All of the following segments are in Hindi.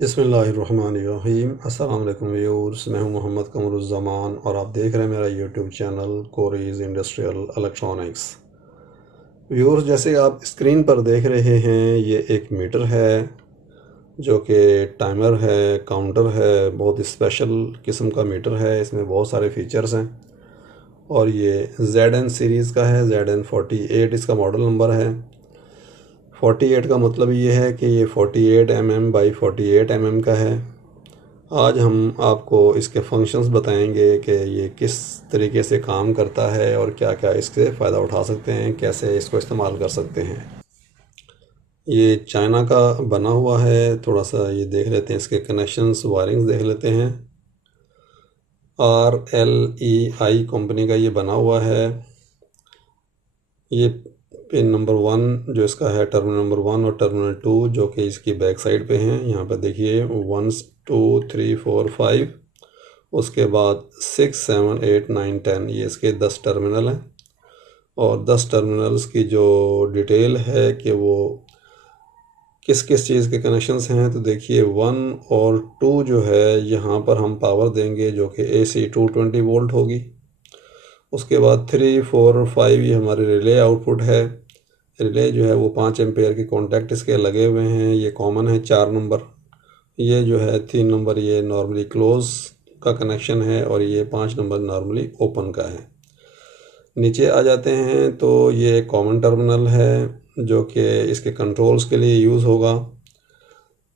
बिस्मिल्लाहिर्रहमानिर्रहीम। अस्सलाम वालेकुम व्यूअर्स, मैं हूं मोहम्मद कमरुज़्ज़मान और आप देख रहे हैं मेरा YouTube channel Cori's industrial electronics. Viewers, जैसे आप स्क्रीन पर देख रहे हैं, ये एक मीटर है जो कि टाइमर है, काउंटर है। बहुत स्पेशल किस्म का मीटर है, इसमें बहुत सारे फीचर्स हैं और ये ZN सीरीज़ का है। ZN48 इसका मॉडल नंबर है। 48 का मतलब ये है कि ये 48 mm बाई 48 mm का है। आज हम आपको इसके फंक्शंस बताएंगे कि ये किस तरीके से काम करता है और क्या क्या इससे फ़ायदा उठा सकते हैं, कैसे इसको इस्तेमाल कर सकते हैं। ये चाइना का बना हुआ है। थोड़ा सा ये देख लेते हैं, इसके कनेक्शंस वायरिंग्स देख लेते हैं। RLEI कंपनी का ये बना हुआ है। ये पिन नंबर 1 जो इसका है, टर्मिनल नंबर 1 और टर्मिनल 2 जो कि इसकी बैक साइड पे हैं। यहाँ पर देखिए 1 2 3 4 5, उसके बाद 6 7 8 9 10, ये इसके 10 टर्मिनल हैं। और 10 टर्मिनल्स की जो डिटेल है कि वो किस किस चीज़ के कनेक्शंस हैं, तो देखिए 1 और 2 जो है, यहाँ पर हम पावर देंगे जो कि AC 220 वोल्ट होगी। उसके बाद 3 4 5 ये हमारे रिले आउटपुट है। रिले जो है वो 5 एम्पेयर के कॉन्टैक्ट इसके लगे हुए हैं। ये कॉमन है 4 नंबर। ये जो है 3 नंबर ये नॉर्मली क्लोज का कनेक्शन है और ये 5 नंबर नॉर्मली ओपन का है। नीचे आ जाते हैं तो ये कॉमन टर्मिनल है जो कि इसके कंट्रोल्स के लिए यूज़ होगा।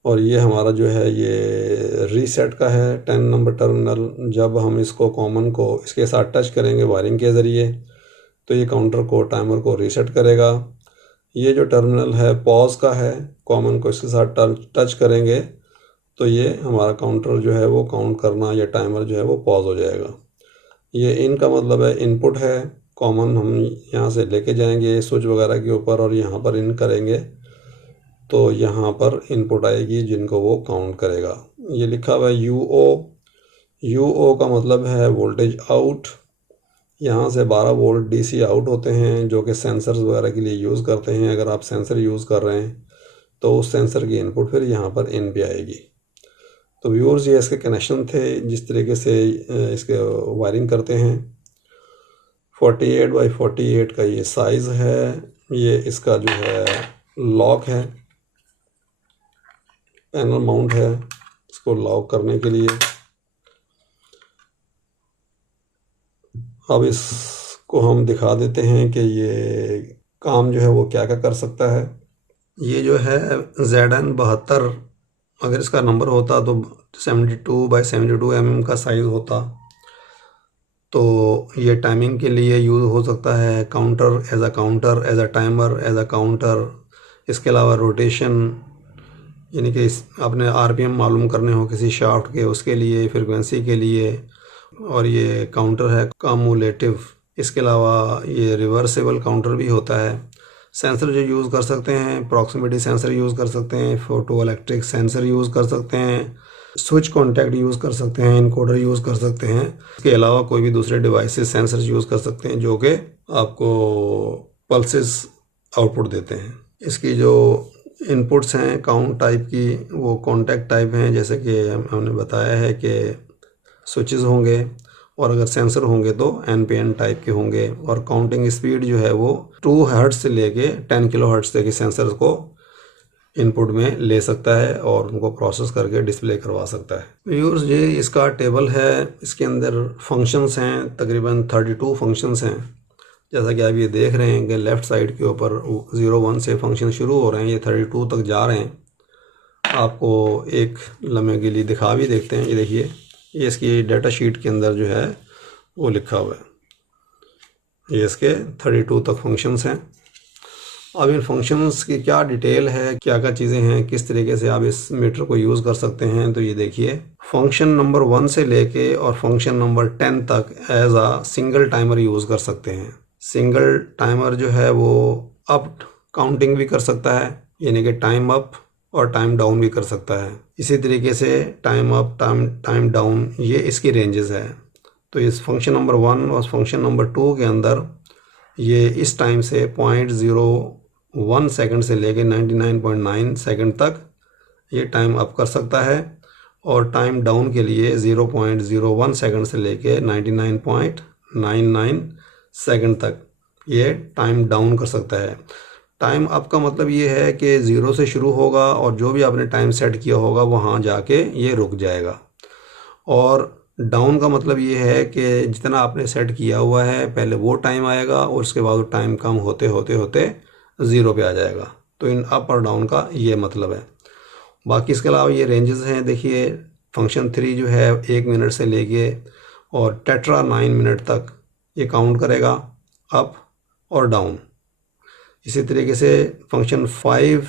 और ये हमारा जो है ये रीसेट का है 10 नंबर टर्मिनल। जब हम इसको कॉमन को इसके साथ टच करेंगे वायरिंग के ज़रिए, तो ये काउंटर को टाइमर को रीसेट करेगा। ये जो टर्मिनल है पॉज का है, कॉमन को इसके साथ टच करेंगे तो ये हमारा काउंटर जो है वो काउंट करना या टाइमर जो है वो पॉज हो जाएगा। ये इन का मतलब है इनपुट है। कॉमन हम यहाँ से लेके जाएंगे स्विच वगैरह के ऊपर और यहाँ पर इन करेंगे तो यहाँ पर इनपुट आएगी जिनको वो काउंट करेगा। ये लिखा हुआ है UO। UO का मतलब है वोल्टेज आउट। यहाँ से 12 वोल्ट DC आउट होते हैं जो कि सेंसर्स वगैरह के लिए यूज़ करते हैं। अगर आप सेंसर यूज़ कर रहे हैं तो उस सेंसर की इनपुट फिर यहाँ पर इन पे आएगी। तो व्यूअर्स, ये इसके कनेक्शन थे जिस तरीके से इसके वायरिंग करते हैं। 48 बाई 48 का ये साइज़ है। ये इसका जो है लॉक है, पैनल माउंट है इसको लॉक करने के लिए। अब इसको हम दिखा देते हैं कि ये काम जो है वो क्या क्या कर सकता है। ये जो है ZN72, अगर इसका नंबर होता तो 72 बाई 72 mm का साइज़ होता। तो ये टाइमिंग के लिए यूज़ हो सकता है। Counter, as a timer, as a counter. इसके अलावा रोटेशन, यानी कि आपने RPM मालूम करने हो किसी शाफ्ट के, उसके लिए, फ्रिक्वेंसी के लिए। और ये काउंटर है कम्युलेटिव। इसके अलावा ये रिवर्सेबल काउंटर भी होता है। सेंसर जो यूज़ कर सकते हैं, प्रॉक्सिमिटी सेंसर यूज़ कर सकते हैं, फोटो इलेक्ट्रिक सेंसर यूज़ कर सकते हैं, स्विच कॉन्टैक्ट यूज़ कर सकते हैं, इनकोडर यूज़ कर सकते हैं। इसके अलावा कोई भी दूसरे डिवाइसेस सेंसर यूज़ कर सकते हैं जो कि आपको पल्सेस आउटपुट देते हैं। इसकी जो इनपुट्स हैं काउंट टाइप की, वो कॉन्टैक्ट टाइप हैं। जैसे कि हमने बताया है कि स्विचेस होंगे और अगर सेंसर होंगे तो NPN टाइप के होंगे। और काउंटिंग स्पीड जो है वो 2 हर्ट्ज से लेके 10 किलो हर्ट्ज तक के सेंसर को इनपुट में ले सकता है और उनको प्रोसेस करके डिस्प्ले करवा सकता है। व्यूअर्स, ये इसका टेबल है। इसके अंदर फंक्शंस हैं, तकरीबन 32 फंक्शंस हैं। जैसा कि आप ये देख रहे हैं कि लेफ़्ट साइड के ऊपर 01 से फंक्शन शुरू हो रहे हैं, ये 32 तक जा रहे हैं। आपको एक लम्हे के लिए दिखा भी देखते हैं। ये देखिए, ये इसकी डाटा शीट के अंदर जो है वो लिखा हुआ है। ये इसके 32 तक फंक्शंस हैं। अब इन फंक्शंस की क्या डिटेल है, क्या क्या चीज़ें हैं, किस तरीके से आप इस मीटर को यूज़ कर सकते हैं, तो ये देखिए फंक्शन नंबर 1 से लेके और फंक्शन नंबर 10 तक एज आ सिंगल टाइमर यूज़ कर सकते हैं। सिंगल टाइमर जो है वो अप काउंटिंग भी कर सकता है, यानी कि टाइम अप और टाइम डाउन भी कर सकता है। इसी तरीके से टाइम अप, टाइम डाउन, ये इसकी रेंजेस है। तो इस फंक्शन नंबर 1 और फंक्शन नंबर 2 के अंदर ये इस टाइम से 0.01 सेकंड से लेके 99.9 सेकंड तक ये टाइम अप कर सकता है, और टाइम डाउन के लिए 0.01 सेकंड से लेके 99.99 सेकंड तक ये टाइम डाउन कर सकता है। टाइम अप का मतलब ये है कि ज़ीरो से शुरू होगा और जो भी आपने टाइम सेट किया होगा वहाँ जाके ये रुक जाएगा। और डाउन का मतलब ये है कि जितना आपने सेट किया हुआ है पहले वो टाइम आएगा और उसके बाद टाइम कम होते होते होते ज़ीरो पे आ जाएगा। तो इन अप और डाउन का ये मतलब है। बाकी इसके अलावा ये रेंजेस हैं, देखिए फंक्शन 3 जो है 1 मिनट से लेके और टेट्रा 9 मिनट तक ये काउंट करेगा अप और डाउन। इसी तरीके से फंक्शन 5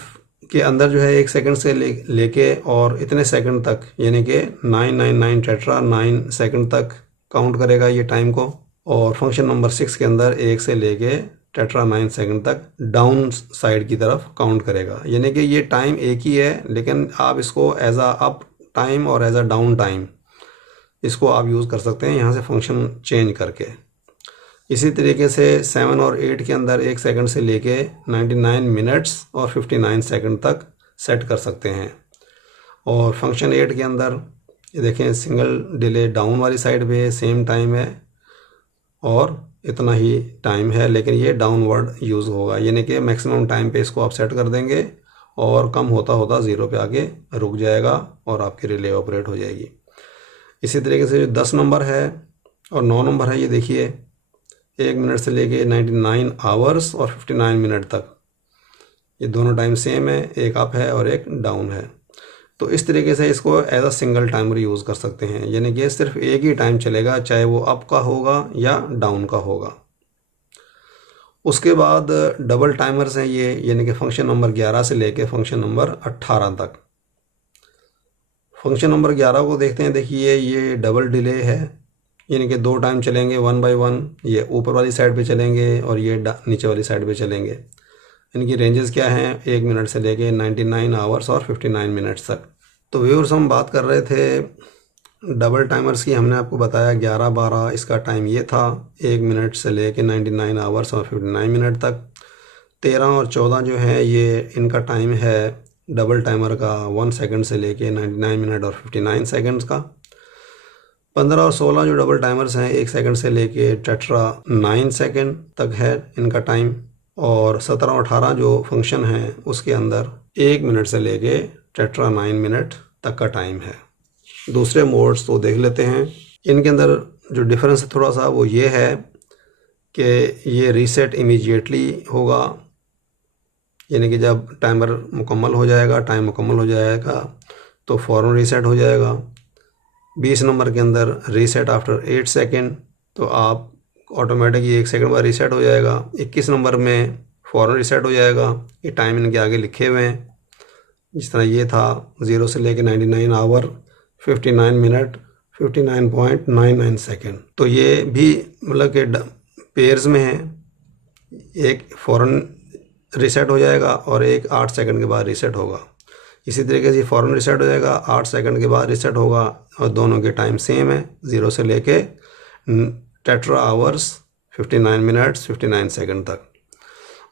के अंदर जो है 1 सेकंड से लेके और इतने सेकंड तक, यानी कि 999 टेट्रा 9 सेकंड तक काउंट करेगा ये टाइम को। और फंक्शन नंबर 6 के अंदर 1 से लेके टेट्रा 9 सेकंड तक डाउन साइड की तरफ काउंट करेगा। यानी कि ये टाइम एक ही है, लेकिन आप इसको एज अ अप टाइम और एज अ डाउन टाइम इसको आप यूज़ कर सकते हैं यहाँ से फंक्शन चेंज करके। इसी तरीके से 7 और 8 के अंदर 1 सेकंड से लेके 99 मिनट्स और 59 सेकंड तक सेट कर सकते हैं। और फंक्शन 8 के अंदर ये देखें सिंगल डिले डाउन वाली साइड पे सेम टाइम है और इतना ही टाइम है, लेकिन ये डाउनवर्ड यूज़ होगा, यानी कि मैक्सिमम टाइम पे इसको आप सेट कर देंगे और कम होता होता ज़ीरो पे आके रुक जाएगा और आपकी रिले ऑपरेट हो जाएगी। इसी तरीके से जो 10 नंबर है और 9 नंबर है, ये देखिए 1 मिनट से लेके 99 आवर्स और 59 मिनट तक ये दोनों टाइम सेम है, एक अप है और एक डाउन है। तो इस तरीके से इसको as a single timer use कर सकते हैं, यानी कि सिर्फ एक ही टाइम चलेगा, चाहे वो अप का होगा या डाउन का होगा। उसके बाद डबल टाइमर्स हैं ये, यानी कि फंक्शन नंबर 11 से लेके फंक्शन नंबर 18 तक। फंक्शन नंबर 11 को देखते हैं, देखिए ये डबल डिले है, यानी कि 2 टाइम चलेंगे 1 बाय 1, ये ऊपर वाली साइड पे चलेंगे और ये नीचे वाली साइड पे चलेंगे। इनकी रेंजेस क्या हैं, 1 मिनट से लेके 99 आवर्स और 59 मिनट्स तक। तो व्यूअर्स हम बात कर रहे थे डबल टाइमर्स की, हमने आपको बताया 11-12 इसका टाइम ये था, 1 मिनट से लेके 99 आवर्स और 59 मिनट तक। 13 और 14 जो है ये इनका टाइम है डबल टाइमर का 1 सेकंड से लेके 99 मिनट और 59 सेकंड्स का। 15 और 16 जो डबल टाइमर्स हैं 1 सेकंड से लेके टेट्रा 9 सेकंड तक है इनका टाइम। और 17 और 18 जो फंक्शन हैं उसके अंदर 1 मिनट से लेके टेट्रा 9 मिनट तक का टाइम है। दूसरे मोड्स तो देख लेते हैं। इनके अंदर जो डिफरेंस है थोड़ा सा वो ये है कि ये रीसेट इमीडिएटली होगा, यानी कि जब टाइमर मुकम्मल हो जाएगा, टाइम मुकम्मल हो जाएगा तो फ़ौरन रीसेट हो जाएगा। 20 नंबर के अंदर रीसेट आफ्टर 8 सेकेंड, तो आप ऑटोमेटिक ये 1 सेकंड बाद रीसेट हो जाएगा। 21 नंबर में फ़ौरन रीसेट हो जाएगा, ये टाइम इनके आगे लिखे हुए हैं, जिस तरह ये था 0 से लेके 99 आवर 59 मिनट 59.99 सेकेंड। तो ये भी मतलब कि पेयर्स में है, एक फ़ौरन रीसेट हो जाएगा और एक 8 सेकंड के बाद रीसेट होगा। इसी तरीके से फ़ौरन रीसेट हो जाएगा, 8 सेकंड के बाद रीसेट होगा और दोनों के टाइम सेम है, 0 से लेके टेट्रा आवर्स 59 मिनट्स 59 सेकंड तक।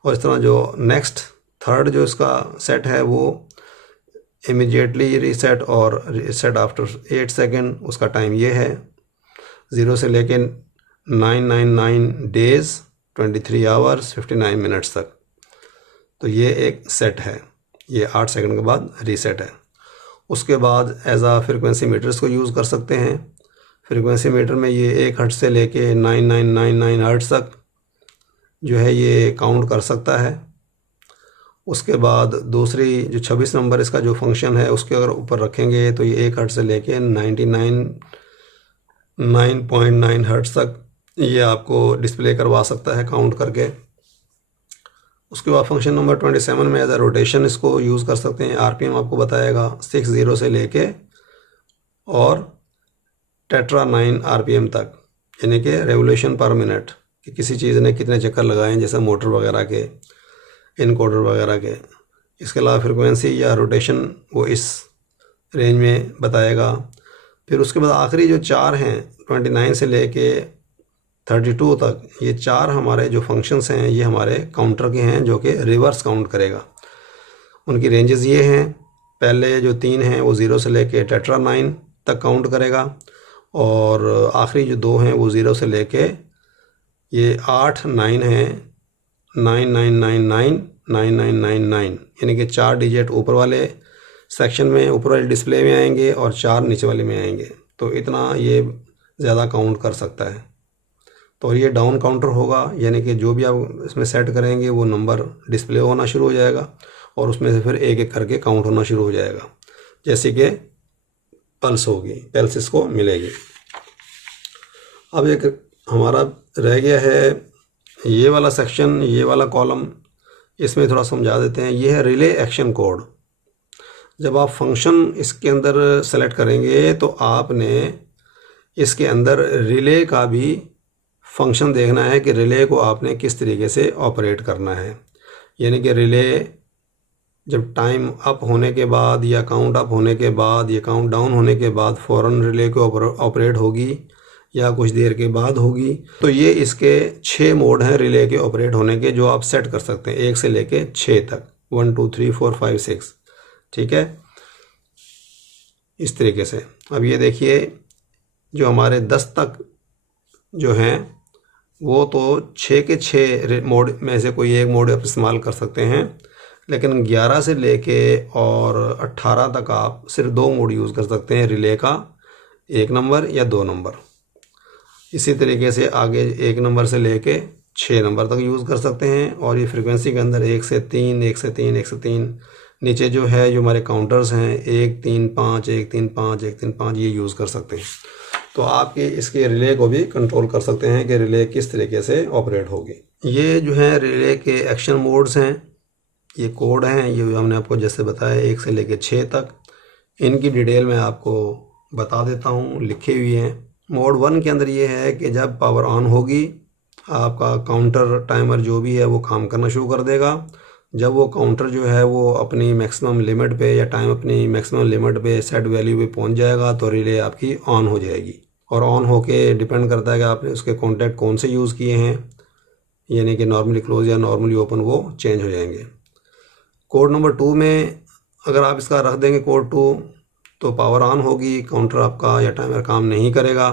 और इस तरह जो नेक्स्ट थर्ड जो इसका सेट है वो इमीडिएटली रीसेट और रीसेट आफ्टर 8 सेकंड, उसका टाइम ये है 0 से लेके 999 डेज़ 23 आवर्स 59 मिनट्स तक। तो ये एक सेट है, ये 8 सेकंड के बाद रीसेट है। उसके बाद एज आ फ्रिक्वेंसी मीटर्स को यूज़ कर सकते हैं। फ्रिक्वेंसी मीटर में ये 1 हर्ट्ज़ से लेके 9999 हर्ट्ज़ तक जो है ये काउंट कर सकता है। उसके बाद दूसरी जो 26 नंबर इसका जो फंक्शन है उसके अगर ऊपर रखेंगे तो ये 1 हर्ट्ज़ से लेके 99.9 हर्ट्ज़ तक ये आपको डिस्प्ले करवा सकता है काउंट करके। उसके बाद फंक्शन नंबर 27 में एज अ रोटेशन इसको यूज़ कर सकते हैं। आरपीएम आपको बताएगा 60 से लेके और टेट्रा 9 आरपीएम तक, यानी कि रेवोल्यूशन पर मिनट, कि किसी चीज़ ने कितने चक्कर लगाए हैं, जैसे मोटर वगैरह के, इनकोडर वगैरह के। इसके अलावा फ्रिक्वेंसी या रोटेशन वो इस रेंज में बताएगा। फिर उसके बाद आखिरी जो 4 हैं 29 से लेके 32 तक, ये 4 हमारे जो फंक्शंस हैं ये हमारे काउंटर के हैं जो कि रिवर्स काउंट करेगा। उनकी रेंजेस ये हैं, पहले जो 3 हैं वो 0 से लेके टेट्रा 9 तक काउंट करेगा, और आखिरी जो 2 हैं वो 0 से लेके ये 8 9 हैं, 9999 9999, यानी कि 4 डिजिट ऊपर वाले सेक्शन में, ऊपर वाले डिस्प्ले में आएंगे और 4 नीचे वाले में आएंगे। तो इतना ये ज़्यादा काउंट कर सकता है। तो ये डाउन काउंटर होगा, यानी कि जो भी आप इसमें सेट करेंगे वो नंबर डिस्प्ले होना शुरू हो जाएगा और उसमें से फिर एक एक करके काउंट होना शुरू हो जाएगा, जैसे कि पल्स होगी, पल्स इसको मिलेगी। अब एक हमारा रह गया है ये वाला सेक्शन, ये वाला कॉलम, इसमें थोड़ा समझा देते हैं। ये है रिले एक्शन कोड। जब आप फंक्शन इसके अंदर सेलेक्ट करेंगे तो आपने इसके अंदर रिले का भी फंक्शन देखना है कि रिले को आपने किस तरीके से ऑपरेट करना है। यानी कि रिले जब टाइम अप होने के बाद या काउंट अप होने के बाद या काउंट डाउन होने के बाद फ़ौरन रिले को ऑपरेट होगी या कुछ देर के बाद होगी। तो ये इसके 6 मोड हैं रिले के ऑपरेट होने के, जो आप सेट कर सकते हैं 1 से लेके 6 तक, 1 2 3 4 5 6, ठीक है, इस तरीके से। अब ये देखिए जो हमारे 10 तक जो हैं वो तो 6 के 6 मोड में से कोई एक मोड आप इस्तेमाल कर सकते हैं, लेकिन 11 से लेके और 18 तक आप सिर्फ 2 मोड यूज़ कर सकते हैं, रिले का 1 नंबर या 2 नंबर। इसी तरीके से आगे 1 नंबर से लेके 6 नंबर तक यूज़ कर सकते हैं। और ये फ्रीक्वेंसी के अंदर 1 से 3 1 से 3 1 से 3, नीचे जो है जो हमारे काउंटर्स हैं 1 3 5 1 3 5 1 3 5, ये यूज़ कर सकते हैं। तो आपके इसके रिले को भी कंट्रोल कर सकते हैं कि रिले किस तरीके से ऑपरेट होगी। ये जो है रिले के एक्शन मोड्स हैं, ये कोड हैं, ये हमने आपको जैसे बताया 1 से लेकर 6 तक। इनकी डिटेल मैं आपको बता देता हूँ, लिखे हुए हैं। मोड 1 के अंदर ये है कि जब पावर ऑन होगी आपका काउंटर टाइमर जो भी है वो काम करना शुरू कर देगा। जब वो काउंटर जो है वो अपनी मैक्सिमम लिमिट पे या टाइम अपनी मैक्सिमम लिमिट पे सेट वैल्यू पे पहुंच जाएगा तो रिले आपकी ऑन हो जाएगी। और ऑन होके डिपेंड करता है कि आपने उसके कॉन्टैक्ट कौन से यूज़ किए हैं, यानी कि नॉर्मली क्लोज या नॉर्मली ओपन, वो चेंज हो जाएंगे। कोड नंबर 2 में अगर आप इसका रख देंगे कोड 2 तो पावर ऑन होगी, काउंटर आपका या टाइमर काम नहीं करेगा।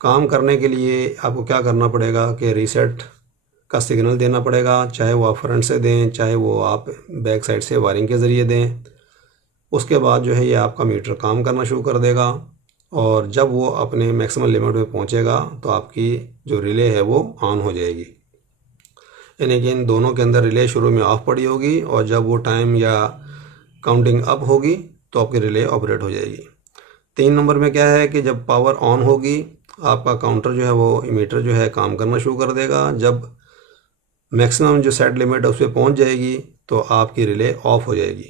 काम करने के लिए आपको क्या करना पड़ेगा कि रीसेट का सिग्नल देना पड़ेगा, चाहे वो आप फ्रंट से दें चाहे वो आप बैक साइड से वायरिंग के ज़रिए दें। उसके बाद जो है ये आपका मीटर काम करना शुरू कर देगा और जब वो अपने मैक्सिमम लिमिट पे पहुंचेगा तो आपकी जो रिले है वो ऑन हो जाएगी। यानी कि इन दोनों के अंदर रिले शुरू में ऑफ पड़ी होगी और जब वो टाइम या काउंटिंग अप होगी तो आपकी रिले ऑपरेट हो जाएगी। 3 नंबर में क्या है कि जब पावर ऑन होगी आपका काउंटर जो है वो मीटर जो है काम करना शुरू कर देगा। जब मैक्सिमम जो सेट लिमिट है उस पर पहुँच जाएगी तो आपकी रिले ऑफ हो जाएगी।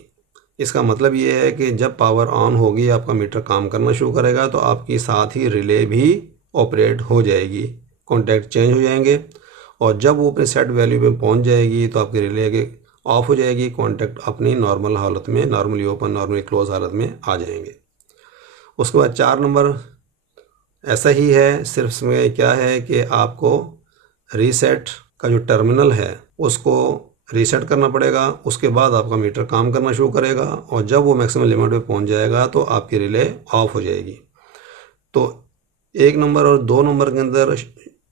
इसका मतलब ये है कि जब पावर ऑन होगी आपका मीटर काम करना शुरू करेगा तो आपकी साथ ही रिले भी ऑपरेट हो जाएगी, कॉन्टैक्ट चेंज हो जाएंगे और जब वो अपने सेट वैल्यू पे पहुंच जाएगी तो आपकी रिले के ऑफ हो जाएगी, कॉन्टैक्ट अपनी नॉर्मल हालत में, नॉर्मली ओपन नॉर्मली क्लोज हालत में आ जाएंगे। उसके बाद 4 नंबर ऐसा ही है, सिर्फ इसमें क्या है कि आपको रीसेट का जो टर्मिनल है उसको रीसेट करना पड़ेगा। उसके बाद आपका मीटर काम करना शुरू करेगा और जब वो मैक्सिमम लिमिट पे पहुंच जाएगा तो आपकी रिले ऑफ हो जाएगी। तो 1 नंबर और 2 नंबर के अंदर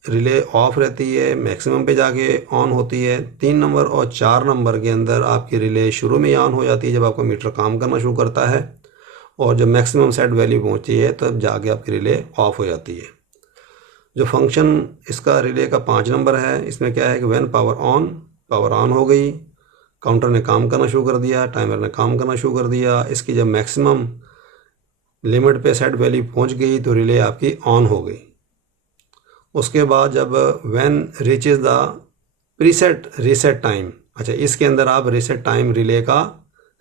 रिले ऑफ रहती है, मैक्सिमम पे जाके ऑन होती है। 3 नंबर और 4 नंबर के अंदर आपकी रिले शुरू में ही ऑन हो जाती है जब आपका मीटर काम करना शुरू करता है और जब मैक्सिमम सेट वैल्यू पहुंचती है तब जाके आपकी रिले ऑफ हो जाती है। जो फंक्शन इसका रिले का 5 नंबर है, इसमें क्या है कि व्हेन पावर ऑन हो गई, काउंटर ने काम करना शुरू कर दिया, टाइमर ने काम करना शुरू कर दिया, इसकी जब मैक्सिमम लिमिट पे सेट वैल्यू पहुंच गई तो रिले आपकी ऑन हो गई। उसके बाद जब when reaches the preset reset time, अच्छा इसके अंदर आप रीसेट टाइम रिले का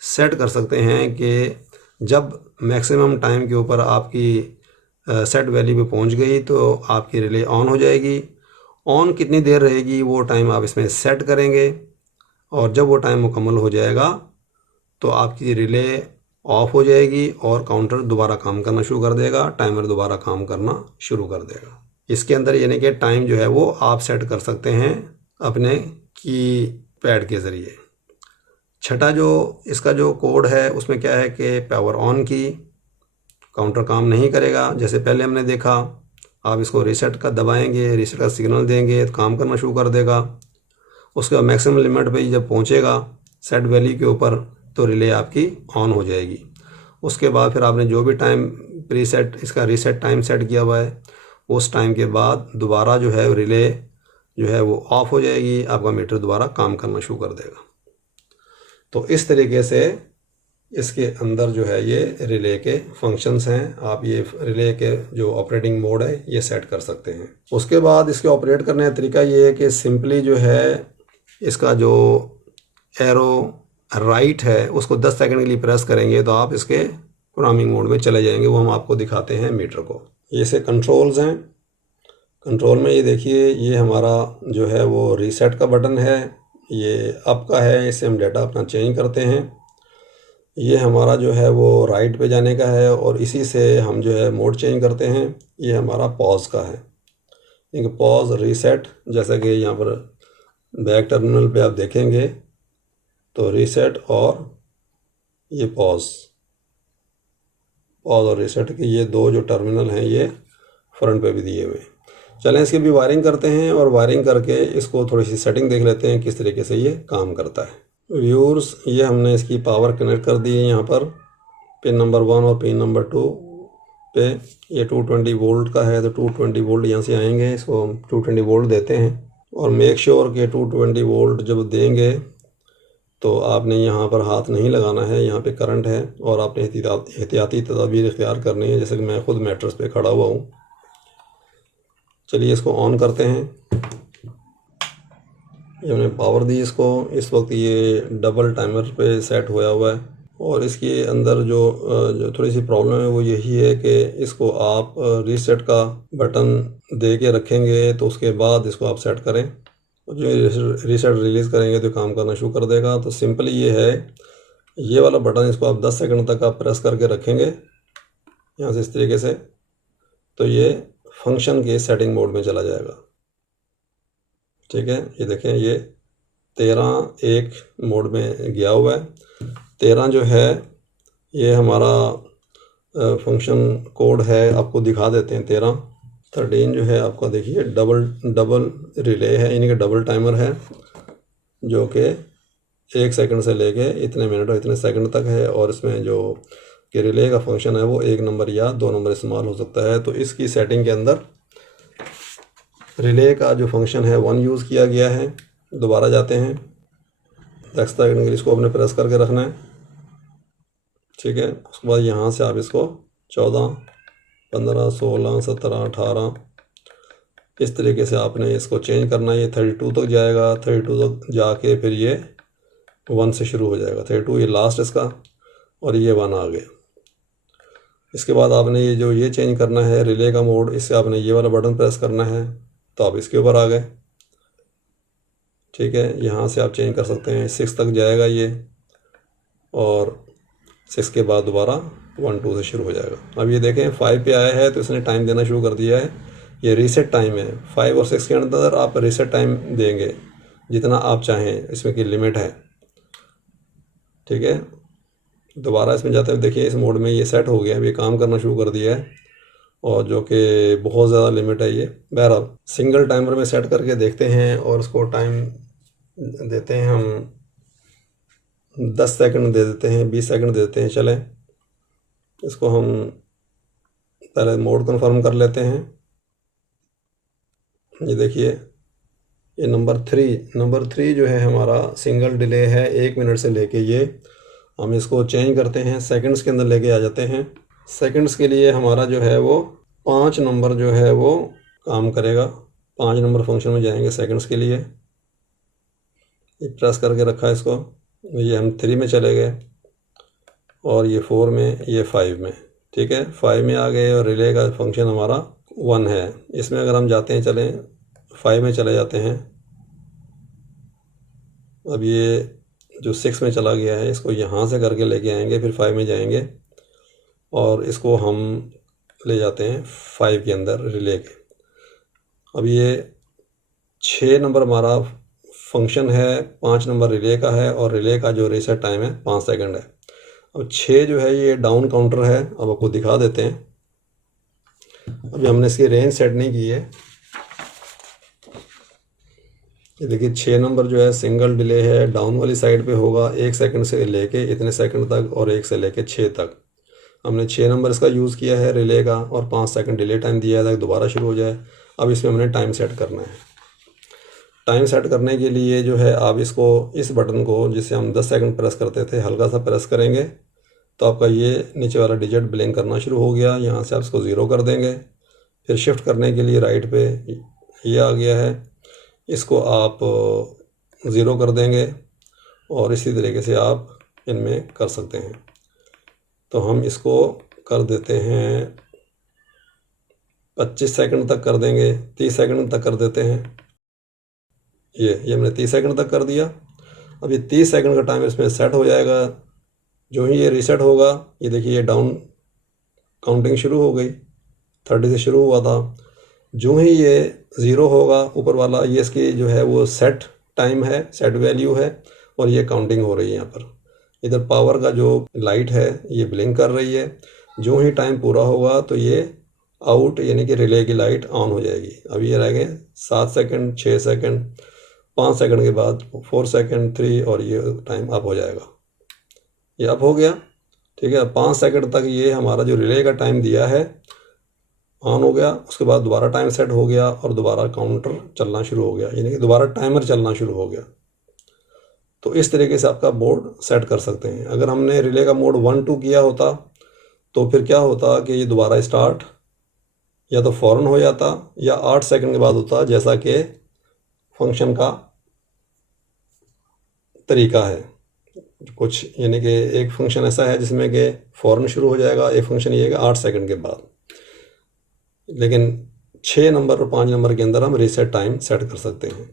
सेट कर सकते हैं कि जब मैक्सिमम टाइम के ऊपर आपकी सेट वैल्यू पे पहुंच गई तो आपकी रिले ऑन हो जाएगी। ऑन कितनी देर रहेगी वो टाइम आप इसमें सेट करेंगे और जब वो टाइम मुकम्मल हो जाएगा तो आपकी रिले ऑफ हो जाएगी और काउंटर दोबारा काम करना शुरू कर देगा, टाइमर दोबारा काम करना शुरू कर देगा। इसके अंदर यानी कि टाइम जो है वो आप सेट कर सकते हैं अपने की पैड के ज़रिए। छठा जो इसका जो कोड है उसमें क्या है कि पावर ऑन की, काउंटर काम नहीं करेगा जैसे पहले हमने देखा। आप इसको रीसेट का दबाएंगे, रीसेट का सिग्नल देंगे तो काम करना शुरू कर देगा। उसके बाद मैक्सिमम लिमिट पे जब पहुंचेगा सेट वैल्यू के ऊपर तो रिले आपकी ऑन हो जाएगी। उसके बाद फिर आपने जो भी टाइम प्रीसेट इसका रीसेट टाइम सेट किया हुआ है उस टाइम के बाद दोबारा जो है रिले जो है वो ऑफ हो जाएगी, आपका मीटर दोबारा काम करना शुरू कर देगा। तो इस तरीके से इसके अंदर जो है ये रिले के फंक्शंस हैं। आप ये रिले के जो ऑपरेटिंग मोड है ये सेट कर सकते हैं। उसके बाद इसके ऑपरेट करने का तरीका ये है कि सिंपली जो है इसका जो एरो राइट है उसको 10 सेकंड के लिए प्रेस करेंगे तो आप इसके प्रोग्रामिंग मोड में चले जाएंगे। वो हम आपको दिखाते हैं मीटर को। ये से कंट्रोल्स हैं। कंट्रोल में ये देखिए ये हमारा जो है वो रीसेट का बटन है, ये अप का है, इससे हम डाटा अपना चेंज करते हैं। ये हमारा जो है वो राइट पे जाने का है और इसी से हम जो है मोड चेंज करते हैं। ये हमारा पॉज का है, एक पॉज रीसेट, जैसा कि यहाँ पर बैक टर्मिनल पे आप देखेंगे तो रीसेट और ये पॉज और रीसेट के ये दो जो टर्मिनल हैं ये फ्रंट पे भी दिए हुए। चलें इसकी भी वायरिंग करते हैं और वायरिंग करके इसको थोड़ी सी सेटिंग देख लेते हैं किस तरीके से ये काम करता है। व्यूअर्स, ये हमने इसकी पावर कनेक्ट कर दी है यहाँ पर पिन नंबर 1 और पिन नंबर 2 पे। ये 220 वोल्ट का है तो 220 वोल्ट यहाँ से आएंगे, इसको हम 220 वोल्ट देते हैं। और मेक श्योर कि 220 वोल्ट जब देंगे तो आपने यहाँ पर हाथ नहीं लगाना है, यहाँ पे करंट है और आपने एहतियाती तदाबीर इख्तियार करनी है, जैसे कि मैं खुद मैट्रेस पे खड़ा हुआ हूँ। चलिए इसको ऑन करते हैं। ये हमने पावर दी इसको। इस वक्त ये डबल टाइमर पे सेट हुआ है और इसके अंदर जो थोड़ी सी प्रॉब्लम है वो यही है कि इसको आप रीसेट का बटन दे के रखेंगे तो उसके बाद इसको आप सेट करें, जो रीसेट रिलीज़ करेंगे तो काम करना शुरू कर देगा। तो सिंपली ये है, ये वाला बटन इसको आप 10 सेकंड तक आप प्रेस करके रखेंगे यहाँ से इस तरीके से, तो ये फंक्शन के सेटिंग मोड में चला जाएगा। ठीक है, ये देखें ये 13-1 मोड में गया हुआ है। 13 जो है ये हमारा फंक्शन कोड है, आपको दिखा देते हैं। 13 जो है आपका देखिए डबल रिले है, यानी कि डबल टाइमर है जो कि 1 सेकंड से लेके इतने मिनट और इतने सेकंड तक है। और इसमें जो कि रिले का फंक्शन है वो 1 नंबर या 2 नंबर इस्तेमाल हो सकता है। तो इसकी सेटिंग के अंदर रिले का जो फंक्शन है 1 यूज़ किया गया है। दोबारा जाते हैं, 10 सेकंड के लिए इसको अपने प्रेस करके रखना है। ठीक है, उसके बाद यहाँ से आप इसको 14, 15, 16, 17, 18 इस तरीके से आपने इसको चेंज करना है। ये 32 तक जाएगा, 32 तक जाके फिर ये 1 से शुरू हो जाएगा। 32 ये लास्ट इसका और ये 1 आ गया। इसके बाद आपने ये जो ये चेंज करना है रिले का मोड, इससे आपने ये वाला बटन प्रेस करना है तो आप इसके ऊपर आ गए। ठीक है, यहाँ से आप चेंज कर सकते हैं। 6 तक जाएगा ये और 6 के बाद दोबारा 1, 2 से शुरू हो जाएगा। अब ये देखें 5 पे आया है तो इसने टाइम देना शुरू कर दिया है। ये रीसेट टाइम है। 5 और 6 के अंदर आप रीसेट टाइम देंगे जितना आप चाहें, इसमें की लिमिट है। ठीक है, दोबारा इसमें जाते हैं, देखिए इस मोड में ये सेट हो गया है, ये काम करना शुरू कर दिया है और जो कि बहुत ज़्यादा लिमिट है ये। बहरहाल सिंगल टाइमर में सेट करके देखते हैं और उसको टाइम देते हैं हम 10 सेकंड दे देते हैं, 20 सेकंड दे देते हैं। चलें इसको हम पहले मोड कन्फर्म कर लेते हैं। ये देखिए ये नंबर 3 जो है हमारा सिंगल डिले है 1 मिनट से लेके ये हम इसको चेंज करते हैं, सेकंड्स के अंदर लेके आ जाते हैं। सेकंड्स के लिए हमारा जो है वो 5 नंबर जो है वो काम करेगा। 5 नंबर फंक्शन में जाएंगे सेकंड्स के लिए। ये प्रेस करके रखा है इसको, ये हम 3 में चले गए और ये 4 में, ये 5 में। ठीक है, 5 में आ गए और रिले का फंक्शन हमारा 1 है। इसमें अगर हम जाते हैं, चलें 5 में चले जाते हैं। अब ये जो 6 में चला गया है इसको यहाँ से करके लेके आएंगे, फिर 5 में जाएंगे और इसको हम ले जाते हैं 5 के अंदर रिले के। अब ये 6 नंबर हमारा फंक्शन है 5 नंबर रिले का है और रिले का जो रीसेट टाइम है 5 सेकंड है। अब 6 जो है ये डाउन काउंटर है। अब आपको दिखा देते हैं। अभी हमने इसकी रेंज सेट नहीं की है। ये देखिए 6 नंबर जो है सिंगल डिले है, डाउन वाली साइड पे होगा 1 सेकंड से लेके इतने सेकंड तक और 1 से लेके 6 तक। हमने 6 नंबर इसका यूज़ किया है रिले का और 5 सेकंड डिले टाइम दिया है ताकि दोबारा शुरू हो जाए। अब इसमें हमने टाइम सेट करना है। टाइम सेट करने के लिए जो है आप इसको इस बटन को जिसे हम 10 सेकंड प्रेस करते थे हल्का सा प्रेस करेंगे तो आपका ये नीचे वाला डिजिट ब्लिंक करना शुरू हो गया। यहाँ से आप इसको ज़ीरो कर देंगे। फिर शिफ्ट करने के लिए राइट पे ये आ गया है, इसको आप ज़ीरो कर देंगे और इसी तरीके से आप इनमें कर सकते हैं। तो हम इसको कर देते हैं 25 सेकंड तक कर देंगे, 30 सेकंड तक कर देते हैं। ये हमने 30 सेकंड तक कर दिया। अब ये 30 सेकंड का टाइम इसमें सेट हो जाएगा। जो ही ये रीसेट होगा ये देखिए ये डाउन काउंटिंग शुरू हो गई। 30 से शुरू हुआ था। जो ही ये ज़ीरो होगा ऊपर वाला ये इसकी जो है वो सेट टाइम है, सेट वैल्यू है और ये काउंटिंग हो रही है। यहाँ पर इधर पावर का जो लाइट है ये ब्लिंक कर रही है। जो ही टाइम पूरा होगा तो ये आउट यानी कि रिले की लाइट ऑन हो जाएगी। अब ये रह गए 7 सेकंड, 6 सेकंड, 5 सेकंड के बाद 4 सेकंड, 3 और ये टाइम अप हो जाएगा। ये अप हो गया, ठीक है। 5 सेकंड तक ये हमारा जो रिले का टाइम दिया है ऑन हो गया। उसके बाद दोबारा टाइम सेट हो गया और दोबारा काउंटर चलना शुरू हो गया, यानी कि दोबारा टाइमर चलना शुरू हो गया। तो इस तरीके से आपका बोर्ड सेट कर सकते हैं। अगर हमने रिले का मोड 1, 2 किया होता तो फिर क्या होता कि ये दोबारा स्टार्ट या तो फ़ौरन हो जाता या 8 सेकंड के बाद होता, जैसा कि फंक्शन का तरीका है कुछ, यानी कि एक फंक्शन ऐसा है जिसमें कि फ़ौरन शुरू हो जाएगा, एक फंक्शन ये है कि 8 सेकंड के बाद। लेकिन 6 नंबर और 5 नंबर के अंदर हम रीसेट टाइम सेट कर सकते हैं।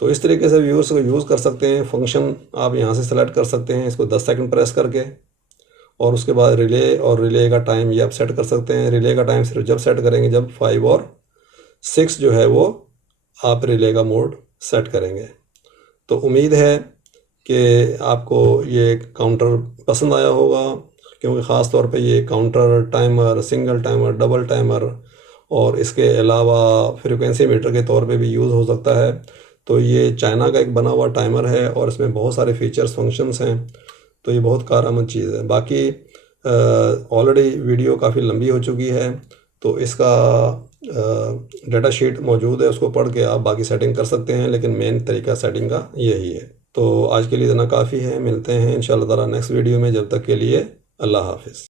तो इस तरीके से व्यूअर्स को यूज़ कर सकते हैं। फंक्शन आप यहाँ से सेलेक्ट कर सकते हैं इसको 10 सेकंड प्रेस करके और उसके बाद रिले और रिले का टाइम ये आप सेट कर सकते हैं। रिले का टाइम सिर्फ जब सेट करेंगे जब 5 और 6 जो है वो आप रिले का मोड सेट करेंगे। तो उम्मीद है कि आपको ये काउंटर पसंद आया होगा, क्योंकि ख़ास तौर पे ये counter, timer, single timer, double timer और इसके अलावा फ्रीक्वेंसी मीटर के तौर पे भी यूज़ हो सकता है। तो ये चाइना का एक बना हुआ टाइमर है और इसमें बहुत सारे फीचर्स, फंक्शंस हैं। तो ये बहुत कारआमद चीज़ है। बाकी ऑलरेडी वीडियो काफ़ी लंबी हो चुकी है तो इसका डेटा शीट मौजूद है, उसको पढ़ के आप बाकी सेटिंग कर सकते हैं, लेकिन मेन तरीका सेटिंग का यही है। तो आज के लिए इतना काफ़ी है। मिलते हैं इंशाअल्लाह ताला नेक्स्ट वीडियो में। जब तक के लिए अल्लाह हाफिज़।